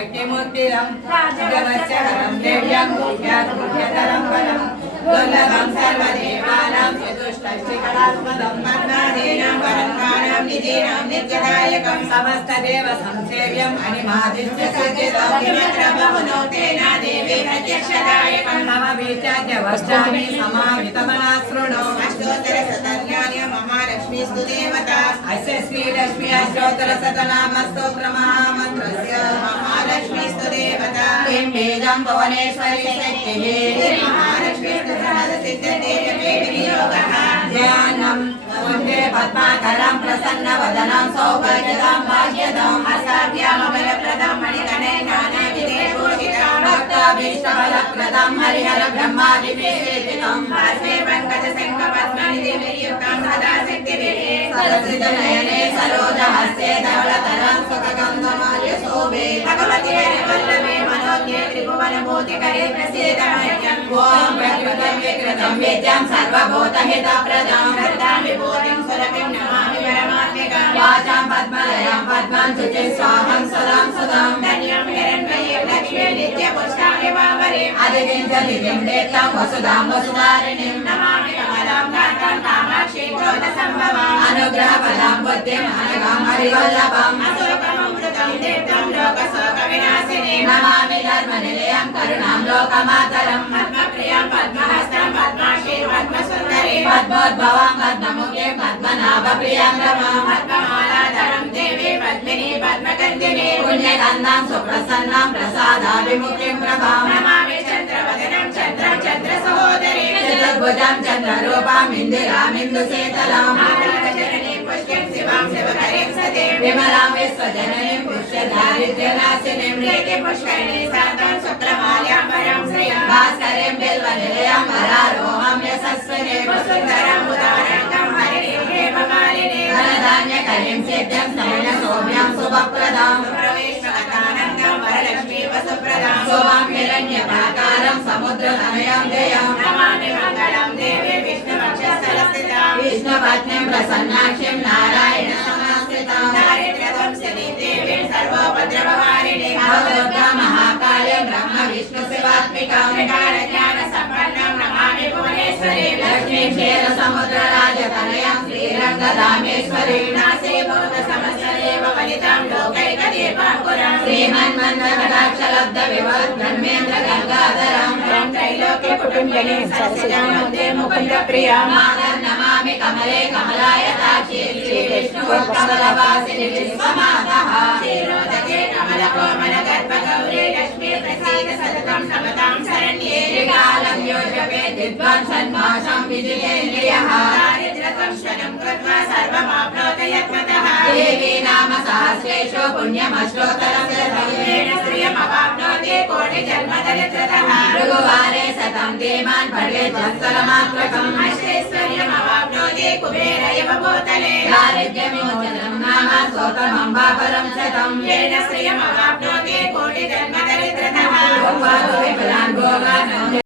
शक्तिमूर्तिरं जगस्य हरं देव्यं गुह्याद्गुह्यतरं परं दुर्लभं सर्वदेवानां चतुष्टष्टिकलात्मदं पद्मादीनां परन्तानां निधीनां निर्गदायकं समस्तदेव संसेव्यम् अनिमादित्य सचितं किमत्र बहुनो तेन देवी प्रत्यक्षदायकं मम बीजाद्य वष्टामि समाहितमना शृणु अष्टोत्तरशतज्ञान्य महालक्ष्मीस्तु देवता अस्य श्रीलक्ष्मी अष्टोत्तरशतनामस्तोत्रमहामन्त्रस्य महालक्ष्मीस्तु देवता किं वेदं भुवनेश्वरी शक्तिः ध्यानं वंदे पद्माकरं प्रसन्नवदनं सौभाग्यदां भाग्यदाम् असाध्यामबलप्रदं मणिगणैनाने विदेशूषितं भक्ताभीष्टबलप्रदं हरिहर ब्रह्मादिभिषेचितं हस्ते पङ्कजशङ्खपद्मनिधिभिर्युक्तं सदा शक्तिभिः सरसिजनयने सरोजहस्ते धवलतरं सुखगन्धमाल्य शोभे भगवति हरिवल्लभे मनोज्ञे त्रिभुवनभूतिकरे प्रसीदमह्यम् ॐ प्रकृतं विकृतं विद्यां सर्वभूतहितप्रदां श्रद्धां विभूतिं सुरभिं नमामि परमात्मिकां वाचां पद्मलयां पद्मां शुचिं स्वाहं सदां सुदां धन्यं हिरण्मयीं लक्ष्मीं नित्यपुष्टामि वामरीम् अधिकिञ्चलितिं देक्तां वसुधां वसुधारिणीं नमामि कमलां कान्तां कामाक्षीं क्रोधसम्भवाम् अनुग्रहपदां बुद्धिं अनगां हरिवल्लभाम् अशोकममृतं देवतां धर्मनिलयं करुणां लोकमातरं पद्मप्रियं पद्महस्तं पद्माक्षीं पद्मसुन्दरीं पद्मोद्भवां पद्ममुखीं पद्मनाभप्रियाँ रमां देवी, पद्मिनी पद्मगन्धिनी पुण्यगन्धां सुप्रसन्नां प्रसादाभिमुखीं प्रभां नमामि चन्द्रवदनं चन्द्रं चन्द्रसहोदरीं चतुर्भुजां चन्द्ररूपाम् इन्दिरामिन्दुशीतलाम् आराधचरणीं पुष्टिं शिवां शिवकरीं सतीं विमलां विश्वजननीं पुष्यदारिद्र्यनाशिनीं प्रीति पुष्करिणी शान्तां शुक्रमाल्याम्बरं श्रियं भास्करीं बिल्वनिलयं वरारोहं यशस्विनीं वसुन्धराम् उदारङ्गं हरिणीं हेममालिनीं धनधान्यकरीं सिद्धिं शैलशोभ्यां शुभप्रदां ज्ञानसम्पन्नं नमामि भुवनेश्वरीं लक्ष्मीं क्षीरसमुद्रराजतनयां श्रीरङ्गधामेश्वरीं नासीभूत समस्तदेव वनितां लोकैकदीपाङ्कुरं श्रीमन्मन्दकटाक्षलब्ध विवत् ब्रह्मेन्द्र गङ्गाधरं नमामि कमले कमलायताक्षी श्रीविष्णुकमलवासिनि विश्वमातः श्रीरोदके कमलकोमल लक्ष्मी प्रसीद सततं शरण्ये योजपे विद्वान् षण्मासं विजितेन्द्रियः दारिद्र्यदंशनं कृत्वा सर्वमाप्नोति यत्मतः देवी नाम सहस्रेषु पुण्यमश्रोतरं येन श्रियमवाप्नोति कोटिजन्मदरिद्रतः। भृगुवारे सतं धीमान् पठेत् जस्तरमात्रकम् अष्टैश्वर्यमवाप्नोति कुबेर भूतले। दारिद्र्यविमोचनं नाम स्तोत्रमम्बापरं शतं येन श्रियमवाप्नोति कोटिजन्मदरिद्रतः। भोगान् भोगान्।